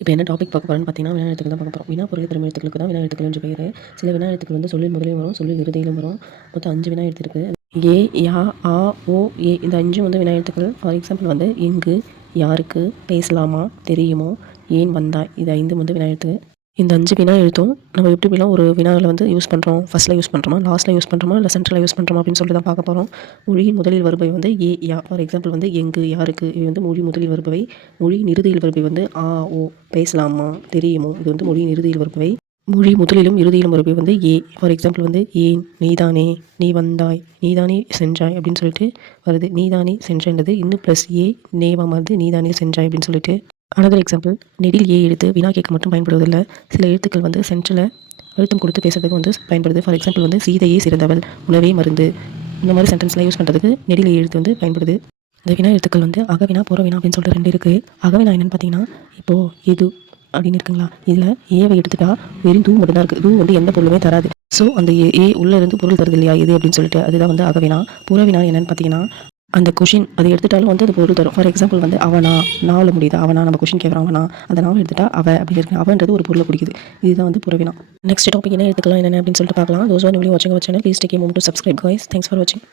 இப்போ என்ன டாபிக் பார்க்க போறோம்னு பார்த்தீங்கன்னா, வினா எழுத்துக்கள் தான் பார்க்க போறோம். வினா பொருள் தரும் எழுத்துக்களுக்கு தான் வினா எழுத்துக்கள் என்று பெயரு. சில வினா எழுத்துக்கள் வந்து சொல்லில் முதலிலும் வரும், சொல்லில் இறுதியிலும் வரும். மொத்தம் 5 வினா எழுத்து இருக்கு. ஏ, யா, ஆ, ஓ, ஏ இந்த 5ம் வந்து வினா எழுத்துக்கள். ஃபார் எக்ஸாம்பிள் வந்து எங்கு, யாருக்கு, பேசலாமா, தெரியுமோ, ஏன் வந்தாய் இது 5ம் வந்து வினா எழுத்து. இந்த 5 வினா எழுத்தும் நம்ம எப்படி எப்படிலாம் ஒரு வினாவில் வந்து யூஸ் பண்ணுறோம், ஃபர்ஸ்ட்டில் யூஸ் பண்ணுறோமா, லாஸ்ட்டில் யூஸ் பண்ணுறோமா, இல்லை சென்டரில் யூஸ் பண்ணுறோமா அப்படின்னு சொல்லிட்டு தான் பார்க்க போகிறோம். மொழியின் முதலில் வருபவை வந்து ஏ, யா. ஃபார் எக்ஸாம்பிள் வந்து எங்கு, யாருக்கு இது வந்து மொழி முதலில் வருபவை. மொழியின் இறுதியில் வருபவை வந்து ஆ, ஓ, பேசலாமா, தெரியுமோ இது வந்து மொழியின் இறுதியில் வருபவை. மொழி முதலிலும் இறுதியிலும் வருபவை வந்து ஏ. ஃபார் எக்ஸாம்பிள் வந்து ஏன், நீதானே, நீ வந்தாய், நீதானே சென்றாய் அப்படின்னு சொல்லிட்டு வருது. நீதானே சென்றன்றது இன்னும் ப்ளஸ் ஏ நேவா வருது, நீதானே சென்றாய் அப்படின்னு சொல்லிட்டு. அனதர் எக்ஸாம்பிள், நெடில் ஏ எழுத்து வினா கேட்க மட்டும் பயன்படுவதில்லை. சில எழுத்துக்கள் வந்து சென்டரில் அழுத்தம் கொடுத்து பேசுறதுக்கு வந்து பயன்படுது. ஃபார் எக்ஸாம்பிள் வந்து சீதையே சிறந்தவள், உணவே மருந்து, இந்த மாதிரி சென்டென்ஸ்லாம் யூஸ் பண்ணுறதுக்கு நெடில் ஏ எழுத்து வந்து பயன்படுது. இந்த வினா எழுத்துக்கள் வந்து அகவினா புறவினா அப்படின்னு சொல்லிட்டு 2 இருக்குது. அகவினா என்னென்னு பார்த்தீங்கன்னா, இப்போது எது அப்படின்னு இருக்குங்களா, இதில் ஏவை எடுத்துட்டா வெறும் தூ மட்டும் தான் இருக்குது. தூ வந்து எந்த பொருளுமே தராது. ஸோ அந்த ஏ உள்ளே இருந்து பொருள் தருது இல்லையா எது அப்படின்னு சொல்லிட்டு, அதுதான் வந்து அகவினா. புறவினா என்னென்னு பார்த்தீங்கன்னா, அந்த கொஷின் அதை எடுத்துட்டாலும் வந்து அது பொருள் தரும். ஃபார் எக்ஸாம்பிள் வந்து அவனா, நாவில் முடியுது அவனா, நம்ம கொஷின் கேட்குறோம் அவனா, அந்த நாவல் எடுத்துட்டா அவ அப்படின்னு இருக்கு. அவன்றது ஒரு பொருளை பிடிக்குது. இதுதான் வந்து புறவினா. நெக்ஸ்ட் டாபிக் என்ன எடுத்துக்கலாம் என்னென்ன அப்படின்னு சொல்லிட்டு பார்க்கலாம். தோஸ் ஆர் நியூலி வாட்சிங் our channel please take a மோமென்ட் to subscribe guys. Thanks for வாட்சிங்.